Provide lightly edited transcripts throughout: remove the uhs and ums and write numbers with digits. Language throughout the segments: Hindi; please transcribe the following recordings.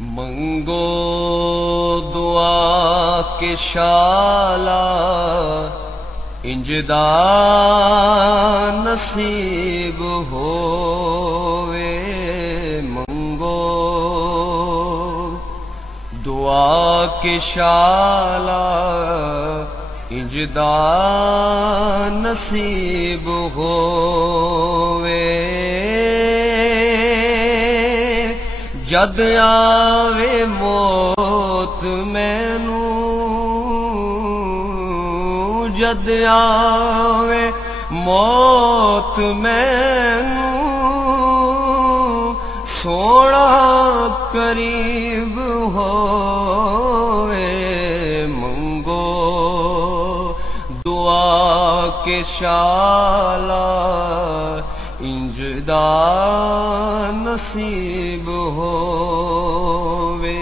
मंगो दुआ के शाला इंजदा नसीब होवे। मंगो दुआ के शाला इंजदा नसीब होवे। जद आवे मौत मैनू, जद आवे मौत मैनू, सोना करीब होवे। मंगो दुआ के शाला इंजदा नसीब होवे।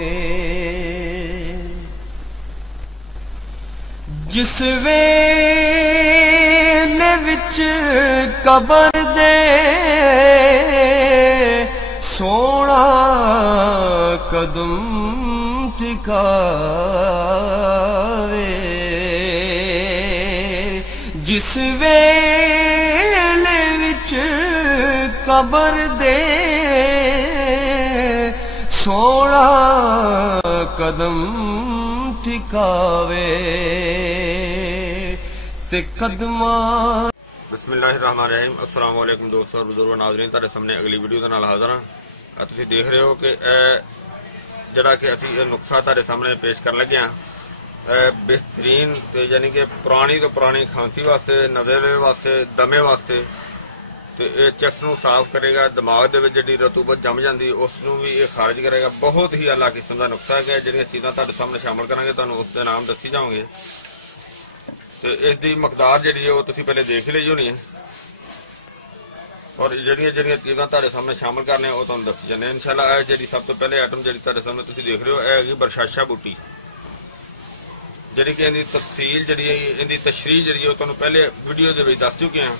जिस वेले विच कबर दे सोना कदम टिकावे। जिस वेले विच कबर दे सोना कदम टिकावे ते कदमा। बिस्मिल्लाहिर्रहमानिर्रहीम। अस्सलाम वालेकुम दोस्तों और बुजुर्गों नाज़रीन, तुहाडे सामने अगली वीडियो दे नाल हाज़र हां। तुसीं देख रहे हो कि जिहड़ा कि असीं नुस्खा तुहाडे सामने पेश कर लगे हां, बेहतरीन ते यानी कि पुरानी तो पुरानी खांसी वास्ते, नज़र वास्ते, दमे वास्ते तो ये चेस्ट नूं साफ करेगा। दिमाग दे विच जिहड़ी रतूबत जम जाती उसनूं भी ये खारिज करेगा। बहुत ही अला किस्म का नुस्खा है। जिहड़ियां चीज़ां तुहाडे सामने शामिल करांगे तुहानूं उसके नाम दसी जाओगे। तो इसकी मकदार जिहड़ी है वो तुसीं पहले देख ली होनी है और जिहड़ियां जिहड़ियां चीज़ां तुहाडे सामने शामिल करने वो तुहानूं दसी जाने इंशाअल्लाह। जिहड़ी सब तो पहले आइटम जिहड़ी तुहाडे सामने तुसीं देख रहे हो यह हैगी बरशाशा बूटी, जिहड़ी कि इहदी तफसील जिहड़ी इहदी तशरीह जिहड़ी है तुहानूं पहले वीडियो दे विच दस चुके हैं।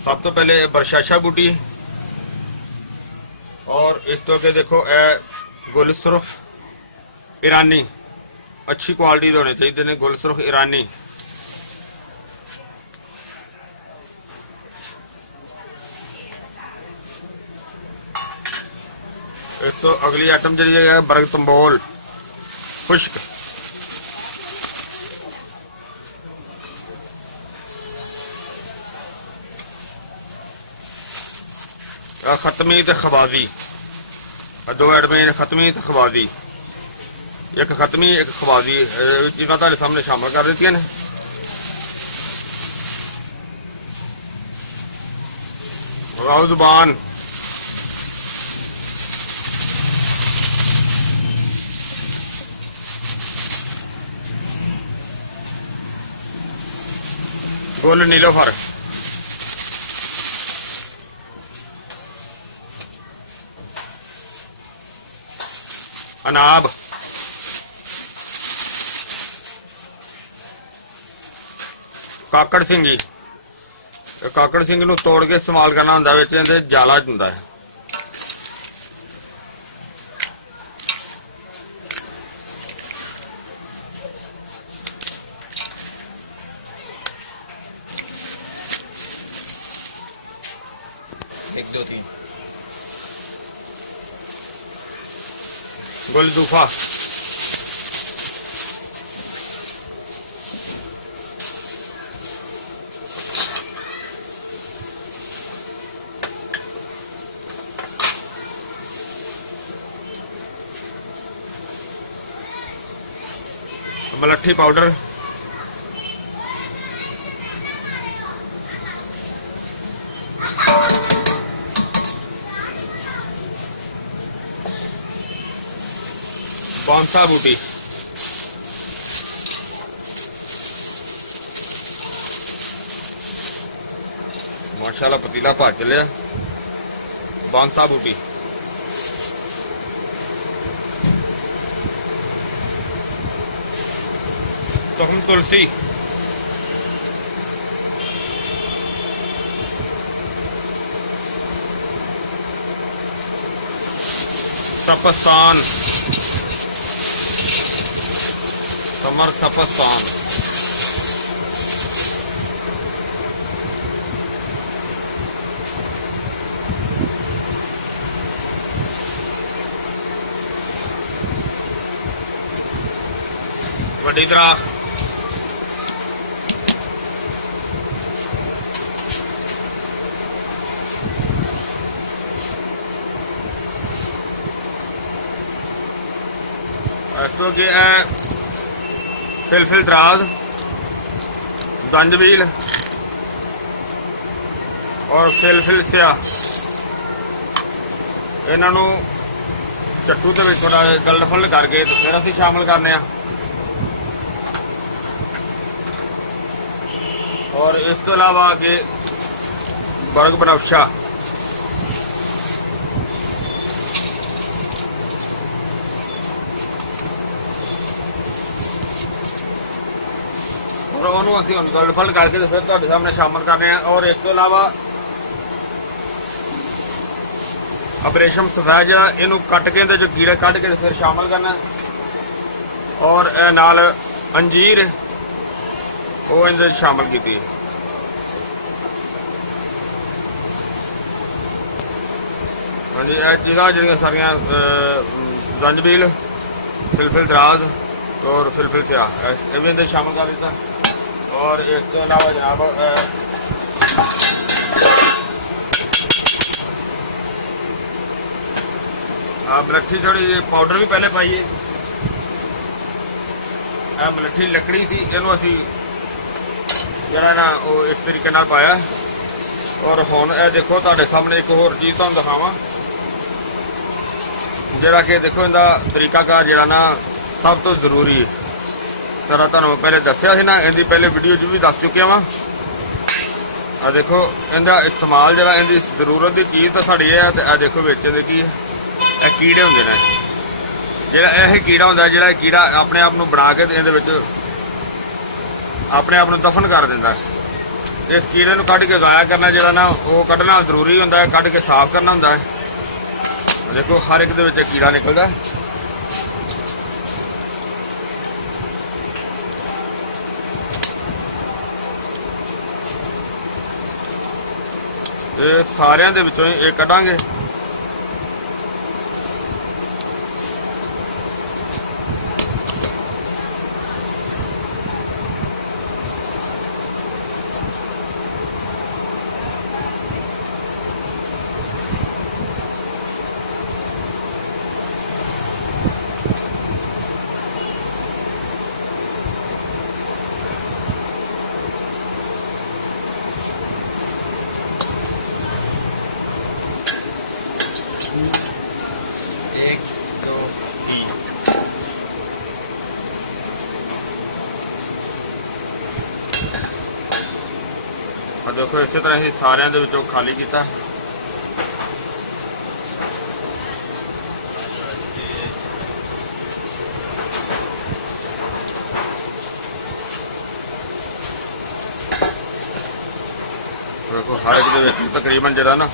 सब तो पहले बरशाशा बूटी और इस तो अगे देखो गुलसुर्ख ईरानी, अच्छी क्वालिटी के होने चाहिए ने गुलसुर्ख ईरानी। इस तो अगली आइटम जी है बरगतंबोल खुश्क, खतमी ते खबाजी, दो एडमें खतमी ते खबाजी, एक खतमी एक खबाजी चीज़ां तुहाडे सामने शामिल कर दित्तियां ने। ज़ुबान गुल नीलोफर, अनाब, काकड़ सिंगी। काकड़ सिंग नूं तोड़ के इस्तेमाल करना हुंदा, विच इहदे जाला हुंदा है। एक दो तीन गुलदूफा, मलट्ठी पाउडर, बांसा बूटी, माशाल्लाह पतीला भर चलिया। बांसा बूटी, तुम तुलसी, तपस्तान, समर तपस्तान। वड्डी दराख, क्योंकि फिलफिल दराज, जंजबील और फिलफिल स्याह, इन्हों चट्टू के थोड़ा गलफल करके तो फिर असीं शामिल करने। और इस तो इलावा आगे बर्ग बनफशा, और उन्होंने असीं हुण गलफल करके तो फिर तुहाडे सामने शामिल करने। और इस तो इलावा अपरेशन सफेद जिहड़ा इहनूं कट के इहदे चों कीड़े कढ के फिर शामिल करना। और नाल अंजीर वो इहदे शामिल की। हाँ जी, यह चीज़ां जिहड़ियां सारियां जंजबील, फिलफिल दराज और फिलफिल स्याह ये भी इहदे शामिल कर दिता। और इस तो इलावा जनाब मलट्ठी थोड़ी जी पाउडर भी पहले पाइए। मलट्ठी लकड़ी थी, इनू असी जरा ना वो इस तरीके नाल पाया। और हुण यह देखो तुहाडे सामने एक होर चीज़ तुहानूं दिखावां, जिहड़ा कि देखो इहदा तरीकाकार जिहड़ा ना सब तो जरूरी है। तरह तुहानूं पहले दस्सिया सी ना, इहदी पहले वीडियो च भी दस चुकिया वां। आ देखो इहदा इस्तेमाल जिहड़ा इहदी जरूरत की चीज़ तो साडी है। ते आ देखो विच इहदे की है, कीड़े हुंदे ने। जिहड़ा यह कीड़ा हुंदा, जिहड़ा कीड़ा अपने आप नूं बना के इहदे विच अपने आप नूं दफन कर दिंदा। इस कीड़े नूं कढ के ज़ाया करना जिहड़ा ना वो कढना जरूरी हुंदा है, कढ के साफ करना हुंदा है। देखो हर एक दे विच कीड़ा निकलदा। ये सारियां दे विचों ही कढांगे। एक दो तीन। और देखो इस तरह ही सारे दे विचों खाली किया। देखो हर एक दे विच तकरीबन जिहड़ा ना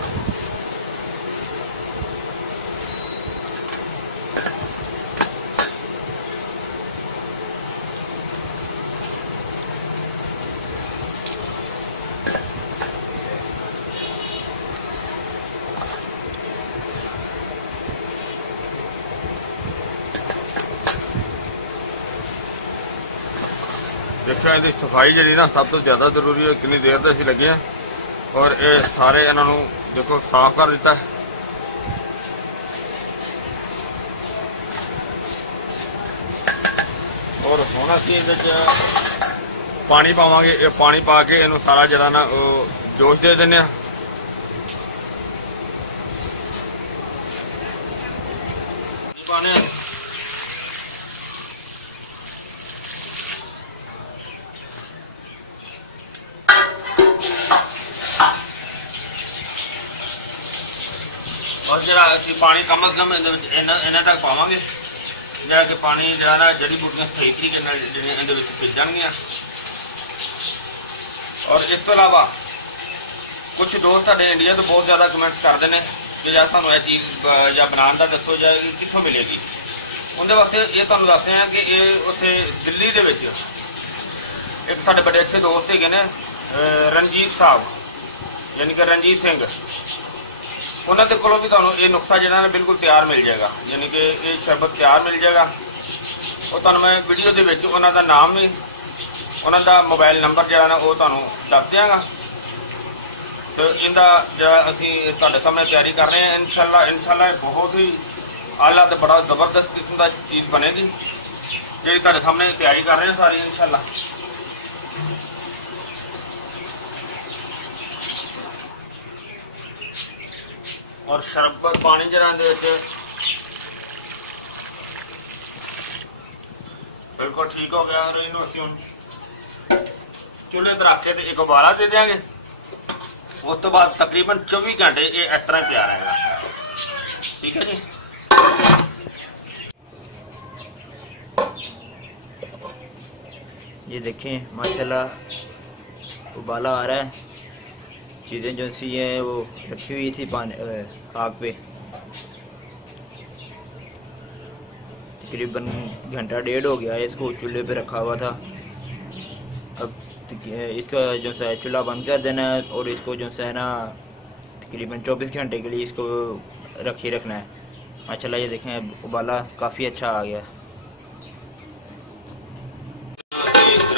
देखो इसकी सफाई जी ना सब तो ज़्यादा जरूरी है। कितनी देर से असीं लगे हैं और ये सारे इन्हों देखो साफ कर दिता है। और हुण असीं इहदे च पानी पावांगे। ये पानी पा के इनू सारा जिहड़ा ना जोश दे दिंदे आ। और जरा पानी कम अज कम इन्ना तक पावे जरा कि पानी जरा ना जड़ी बूटियां सही तरीके पिज जाएंगियां। और इस तो इलावा कुछ दोस्त साडे इंडिया तो बहुत ज़्यादा कमेंट्स करते हैं ਜਾਂ ਸਾਨੂੰ ਇਹ ਚੀਜ਼ ਜਾਂ ਬਣਾਉਣ ਦਾ ਦੱਸੋ ਜਾਂ ਕਿੱਥੋਂ ਮਿਲੇਗੀ। ਉਹਦੇ ਵਾਸਤੇ ਇਹ ਤੁਹਾਨੂੰ ਦੱਸਦੇ ਹਾਂ ਕਿ ਇਹ ਉੱਥੇ ਦਿੱਲੀ ਦੇ ਵਿੱਚ ਇੱਕ ਸਾਡੇ ਬੜੇ ਅੱਛੇ ਦੋਸਤ ਹੈਗੇ ਨੇ ਰਣਜੀਤ ਸਾਹਿਬ, यानी कि रणजीत सिंह, उन्होंने कोलों भी तुहानूं ये नुस्खा जिहड़ा ना बिल्कुल तैयार मिल जाएगा, यानी कि ये शरबत तैयार मिल जाएगा। और तुहानूं मैं वीडियो दे विच उन्हां दा नाम भी उन्हां दा मोबाइल नंबर जिहड़ा ना वो तुहानूं दस दिआंगा। तो इनका जिहड़ा असीं तुहाडे सामने तैयारी कर रहे हैं इंशाअल्लाह बहुत ही आला तो बड़ा जबरदस्त किस्म का चीज़ बनेगी जिहड़ी तुहाडे सामने तैयारी कर रहे हैं सारी इंशाअल्लाह। और शरबत पानी जरा बिल्कुल ठीक हो गया। और इन्हों असीं चूल्हे ते रख के एक उबाला दे देंगे। उस तो बाद तकरीबन 24 घंटे ये इस तरह पिया रहेगा। ठीक है जी। ये देखें माशाल्लाह उबाला आ रहा है। चीज़ें जो सी हैं वो रखी हुई थी पानी आग पे, तकरीबन घंटा डेढ़ हो गया है इसको चूल्हे पे रखा हुआ था। अब इसका जो है चूल्हा बंद कर देना है और इसको जो है ना तकरीबन 24 घंटे के लिए इसको रखना है। माशाल्लाह ये देखें उबाला काफ़ी अच्छा आ गया।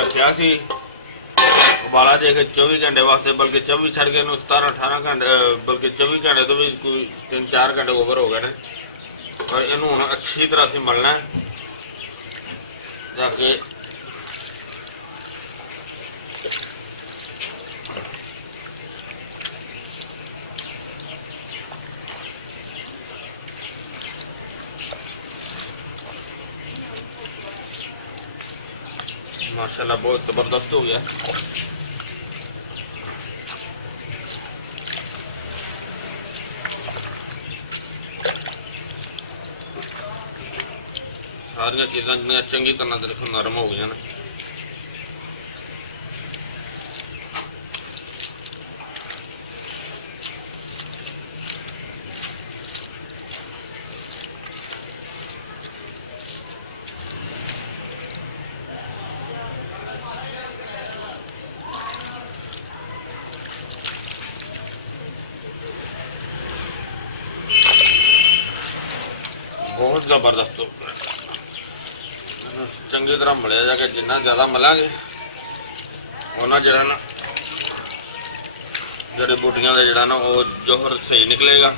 रखा सी उबाला दे के 24 घंटे वास्ते, बल्कि 24 छड़ के 17-18 घंटे, बल्कि 24 घंटे तो भी कोई 3-4 घंटे ओवर हो गए ने। और इनू हुण अच्छी तरह से मलना है ताकि माशाल्लाह बहुत जबरदस्त हो गया। सारिया चीज़ा चंगी तरह देखो नरम हो गई ना। बहुत जबरदस्त हो गया। चंगी तरह मलिया जाके जिन्ना ज़्यादा मलांगे उन्ना जिहड़ा ना जड़ी बूटियां का जिहड़ा ना वो जोहर सही निकलेगा।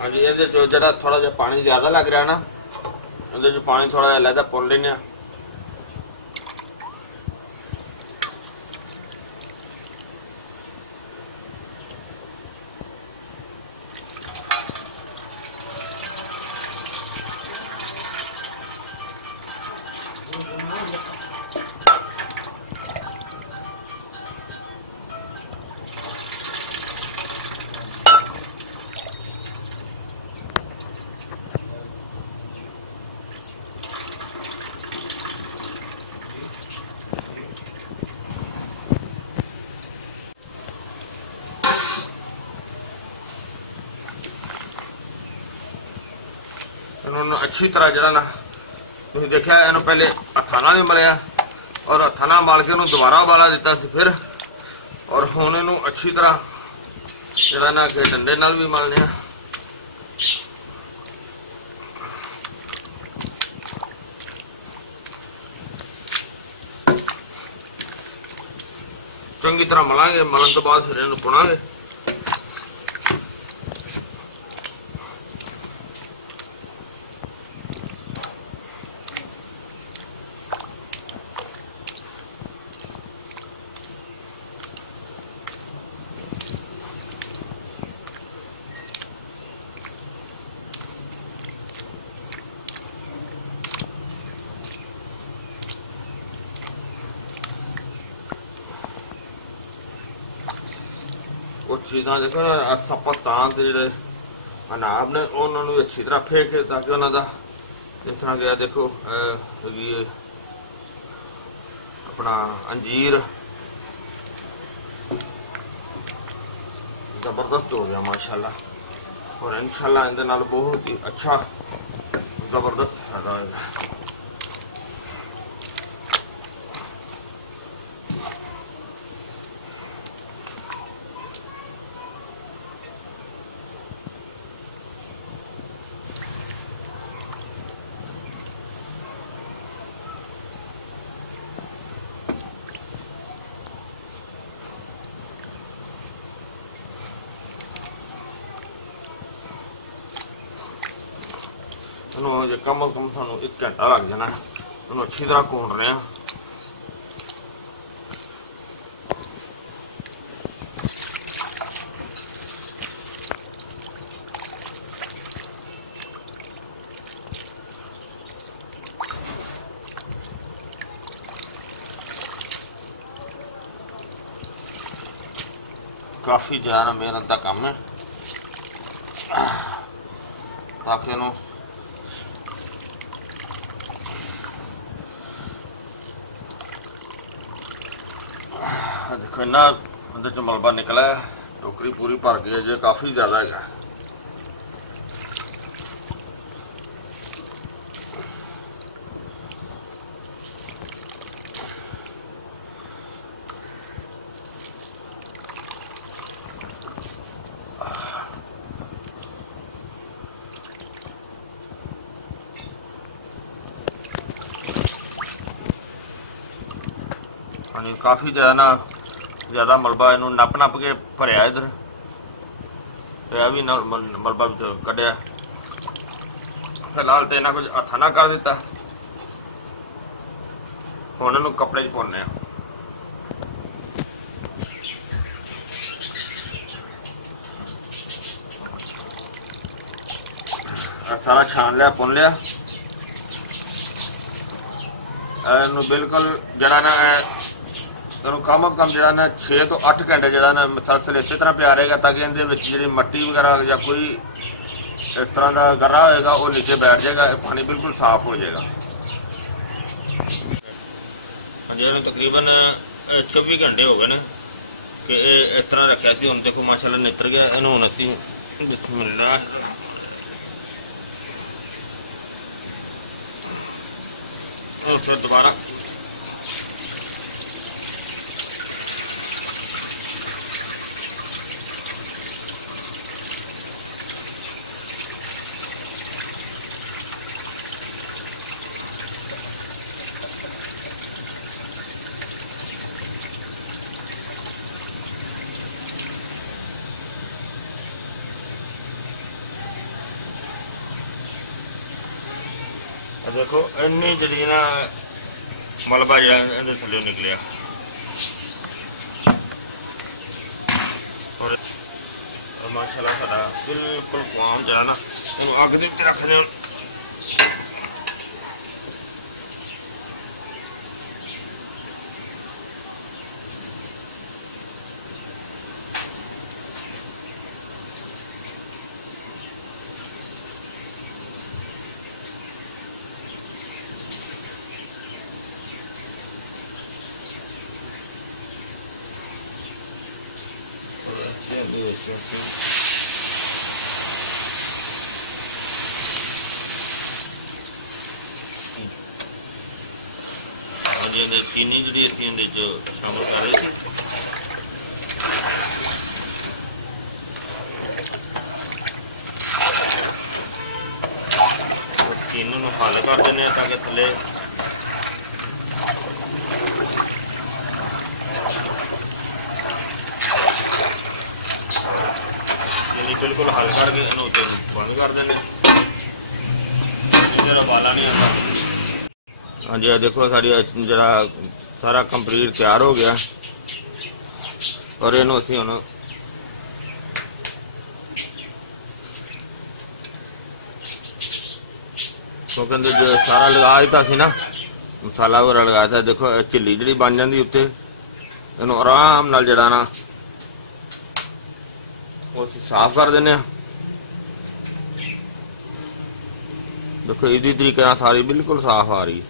हाँ जी, ये जो जरा थोड़ा जा पानी ज़्यादा लग रहा है ना, ये जो पानी थोड़ा अलग पुन लेने। इन्होंने अच्छी तरह जरा ना तुम देखा इन पहले हथा नाल मलिया और हथा नाल मल के दोबारा उबाला दिता फिर, और हुण इनू अच्छी तरह जरा ना कि डंडे नाल भी मलने। चंगी तरह मलांगे। मलन तो बाद फिर इन्हूं पुणांगे। वो चीज़ा देखो ना पत्तान से जो अनाब ने उन्होंने अच्छी तरह फेंके ताकि उन्होंने इस तरह गया। देखो ये अपना अंजीर जबरदस्त हो गया माशाल्लाह। और इंशाल्लाह इनके नाल बहुत ही अच्छा जबरदस्त फायदा होगा। कम अज कम सानू 1 घंटा लग जाना उन्होंने अच्छी तरह कूट रहे हैं। काफ़ी ज़्यादा मेहनत का काम है ताकि इन्हों देखो इन्ना अंदर चो मलबा निकला है। टोकरी पूरी भर गई है जो काफ़ी ज़्यादा है। काफ़ी ज़्यादा मलबा इनू नप नप के भरिया। इधर यह भी मलबा कढ़िया। फिलहाल तो इन्हें कुछ हथा ना कर दिता। हुण इनू कपड़े च पाउने सारा छान लिया पुन लिया। इनू बिल्कुल जरा ना कम अज कम जरा ना 6 तो 8 घंटे जरा ना मसलसल इस तरह पिया रहेगा ताकि इहदे विच जिहड़ी मट्टी वगैरह या कोई इस तरह का गर्रा होएगा वो नीचे बैठ जाएगा। पानी बिल्कुल साफ हो जाएगा। हाँ तकरीबन 24 घंटे हो गए ने कि इस तरह रखा सी। हुण देखो माशाल्लाह नितर गया। इन्हूं हुण असीं बिस्मिल्लाह और फिर दोबारा देखो इन्नी जी ना मलबा जो थले निकलिया। और माशाल्लाह साडा बिल्कुल काम जो है ना अग के उत्ते रखने। चीनी जी असी शामिल कर रहे थे। चीनी को हल कर देने ताकि थले बिल्कुल हल करके इन्हू उत्ते बंद कर देने, जरा वाला नहीं आता। हाँ जी देखो सारी जरा सारा कंप्लीट तैयार हो गया और इनू असी हुण क्योंकि जो सारा लगा दिता सी ना मसाला वगैरह लगाया था। देखो झिल्ली जी बन जाती उत्ते, इनू आराम नाल जड़ा ना साफ कर देने। देखो इसी तरीके सारी बिल्कुल साफ आ रही।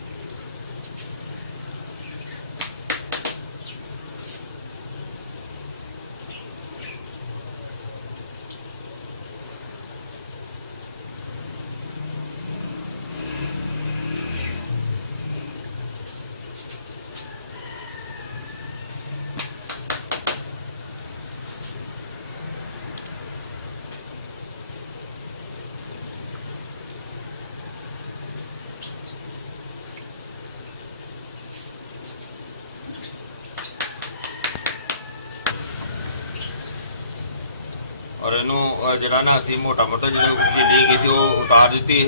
और इनू जरा ना असी मोटा मोटा जो ली गई थी वो उतार दी।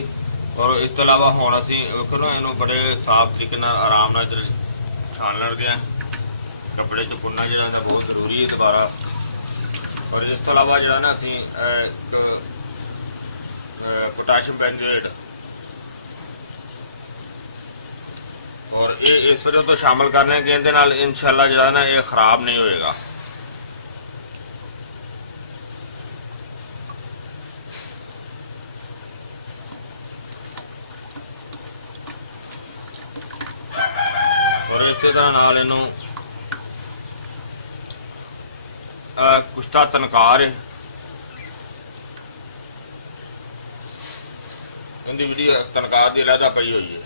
और इस तो अलावा हुण असी वेखो ना इनू बड़े साफ तरीके आराम नाल इधर छान लगे हैं। कपड़े च पुनना जो बहुत जरूरी है दोबारा। और इस तो अलावा जो ना असी पोटाशियम बेंजोएट और ये इस वजह तो शामिल करने कि इहदे नाल इंशाअल्लाह जो ना ये खराब नहीं होएगा। इस तरह नाल इनू कुश्ता तनकार है, इनकी वीडियो तनकार की अलहदा पई हुई है।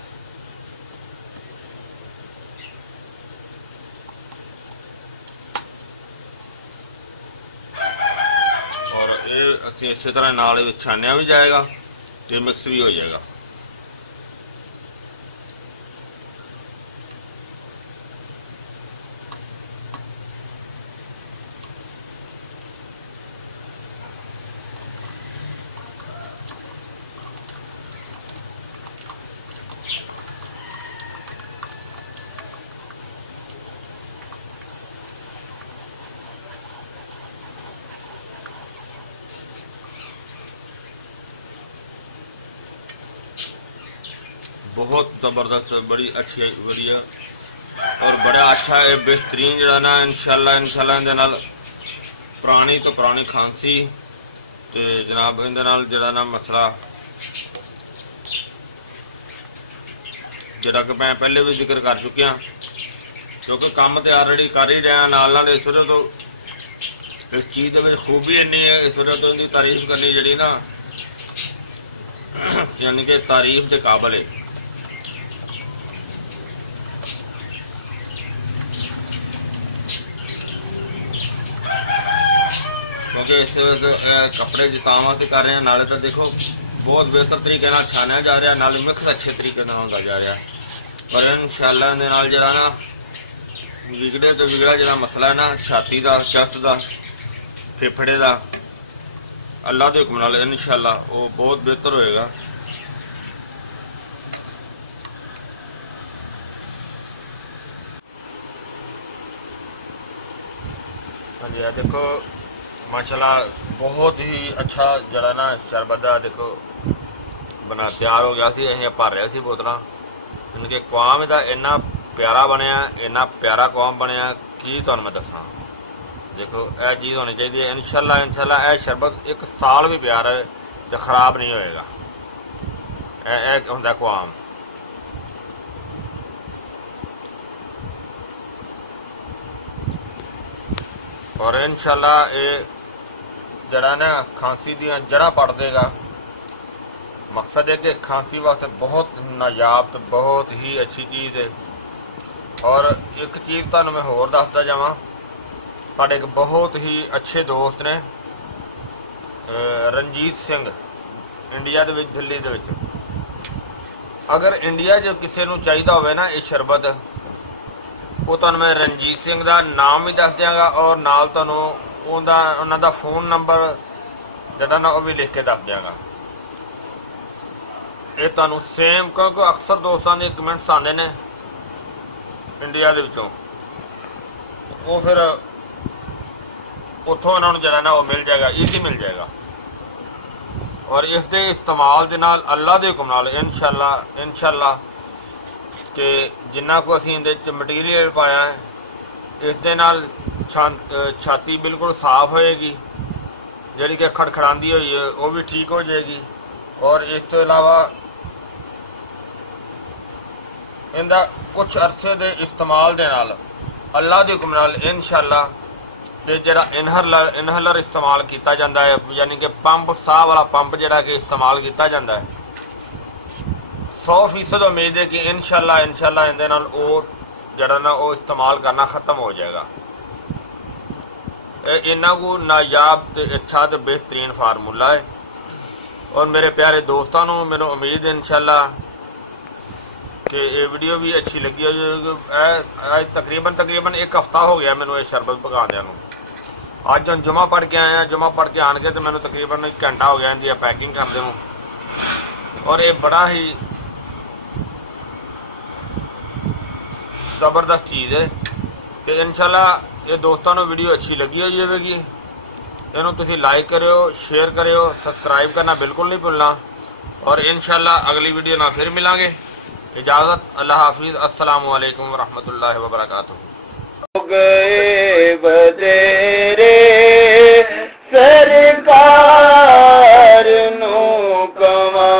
और ये इस तरह नाल छानिया भी जाएगा तो मिक्स भी हो जाएगा। बहुत ज़बरदस्त, बड़ी अच्छी वधिया और बड़ा अच्छा है बेहतरीन जरा ना इंशाअल्लाह इहदे नाल पुरानी तो पुरानी खांसी तो जनाब इहदे नाल जरा ना मसला जरा कि मैं पहले भी जिक्र कर चुकिया, क्योंकि काम तो ऑलरेडी कर ही रहा नाल इस वजह तो इस चीज़ के खूबी इन्नी है, इस वजह तो इनकी तारीफ करनी जी ना यानी कि तारीफ के काबिल है। क्योंकि इस कपड़े जितावा से कर रहे हैं नाले तो देखो बहुत बेहतर तरीके छानिया जा रहा, नाले मिक्स अच्छे तरीके होता जा रहा। पर इंशाअल्लाह जरा ना बिगड़े तो बिगड़ा जरा मसला है ना छाती का, चस्ट का, फेफड़े का, अल्लाह के हुक्म नाल इंशाअल्लाह वो बहुत बेहतर होएगा। हाँ जी देखो माशाल्लाह बहुत ही अच्छा जरा ना शरबत का देखो बना तैयार हो गया सी। असीं भर रहे सी बोतलां, इनके कवाम का इन्ना प्यारा बनया, इन्ना प्यारा कवाम बनया कि तुहानूं मैं दसां। देखो यह चीज़ होनी चाहिए इंशाअल्लाह यह शरबत एक साल भी प्यार है तो खराब नहीं होएगा। यह हुंदा कवाम। और इंशाअल्लाह ये जड़ा ना खांसी दी जड़ा पड़ देगा। मकसद है कि खांसी वास्ते बहुत नायाब तो बहुत ही अच्छी चीज़ है। और एक चीज़ तुहानूं मैं होर दसदा जावां, साडे एक बहुत ही अच्छे दोस्त ने रणजीत सिंह इंडिया दे विच दिल्ली दे विच। अगर इंडिया च किसी नूं चाहिदा होवे ना ये शरबत, वो तुहानूं मैं रणजीत सिंह का नाम भी दस दियांगा और नाल तुहानूं उन्हां दा फ़ोन नंबर ਜਿਹੜਾ ਨਾ ਉਹ ਵੀ ਲਿਖ ਕੇ ਦੱਸ ਦਿਆਂਗਾ। ਇਹ ਤੁਹਾਨੂੰ ਸੇਮ, ਕਿਉਂਕਿ ਅਕਸਰ ਦੋਸਤਾਂ ਦੇ ਕਮੈਂਟਸ ਆਉਂਦੇ ਨੇ ਇੰਡੀਆ ਦੇ ਵਿੱਚੋਂ, ਉਹ ਫਿਰ ਉੱਥੋਂ ਇਹਨਾਂ ਨੂੰ ਜਿਹੜਾ ਨਾ ਉਹ ਮਿਲ ਜਾਏਗਾ, ਈਜ਼ੀ ਮਿਲ ਜਾਏਗਾ। ਔਰ ਇਸ ਦੇ ਇਸਤੇਮਾਲ ਦੇ ਨਾਲ ਅੱਲਾ ਦੇ ਹੁਕਮ ਨਾਲ ਇਨਸ਼ਾਅੱਲਾ ਕਿ ਜਿੰਨਾ ਕੁ ਅਸੀਂ ਇਹਦੇ 'ਚ ਮਟੀਰੀਅਲ ਪਾਇਆ ਹੈ, ਇਸ ਦੇ ਨਾਲ ਛਾਤੀ ਬਿਲਕੁਲ ਸਾਫ਼ ਹੋਏਗੀ, ਜਿਹੜੀ ਕਿ ਖੜਖੜਾਉਂਦੀ ਹੋਈ ਹੈ ਉਹ ਵੀ ਠੀਕ ਹੋ ਜਾਏਗੀ। ਔਰ ਇਸ ਤੋਂ ਇਲਾਵਾ ਇਹਦਾ ਕੁਛ ਅਰਸੇ ਦੇ ਇਸਤੇਮਾਲ ਦੇ ਨਾਲ ਅੱਲਾ ਦੇ ਹੁਕਮ ਨਾਲ ਇਨਸ਼ਾਅੱਲਾ ਤੇ ਜਿਹੜਾ ਇਨਹਲਰ ਇਸਤੇਮਾਲ ਕੀਤਾ ਜਾਂਦਾ ਹੈ, ਯਾਨੀ ਕਿ ਪੰਪ, ਸਾਹ ਵਾਲਾ ਪੰਪ ਜਿਹੜਾ ਕਿ ਇਸਤੇਮਾਲ ਕੀਤਾ ਜਾਂਦਾ ਹੈ, 100% ਉਮੀਦ ਹੈ ਕਿ ਇਨਸ਼ਾਅੱਲਾ ਇਹਦੇ ਨਾਲ ਉਹ ਜਿਹੜਾ ਨਾ ਉਹ ਇਸਤੇਮਾਲ ਕਰਨਾ ख़त्म हो जाएगा। इन्ना को नायाब ते अच्छा ते बेहतरीन फार्मूला है। और मेरे प्यारे दोस्तों को मैंने उम्मीद है इंशाअल्लाह कि ये वीडियो भी अच्छी लगी है। तकरीबन एक हफ्ता हो गया मैंने ये शरबत पकाने को। अज हम जुमा पढ़ के आए हैं, जुमा पढ़ के आन के तो मैंने तकरीबन 1 घंटा हो गया इनकी पैकिंग करते हूँ। और ये बड़ा ही ज़बरदस्त चीज़ है कि इंशाल्लाह ये दोस्तों को वीडियो अच्छी लगी हो जाएगी। इन्हों तुसी लाइक करो, शेयर करो, सब्सक्राइब करना बिल्कुल नहीं भूलना। और इंशाल्लाह अगली वीडियो ना फिर मिलांगे। इजाज़त, अल्लाह हाफिज़, अस्सलामु अलैकुम वरहमतुल्लाहि वबरकातुहू। गए बतेरे सरकार नो कमा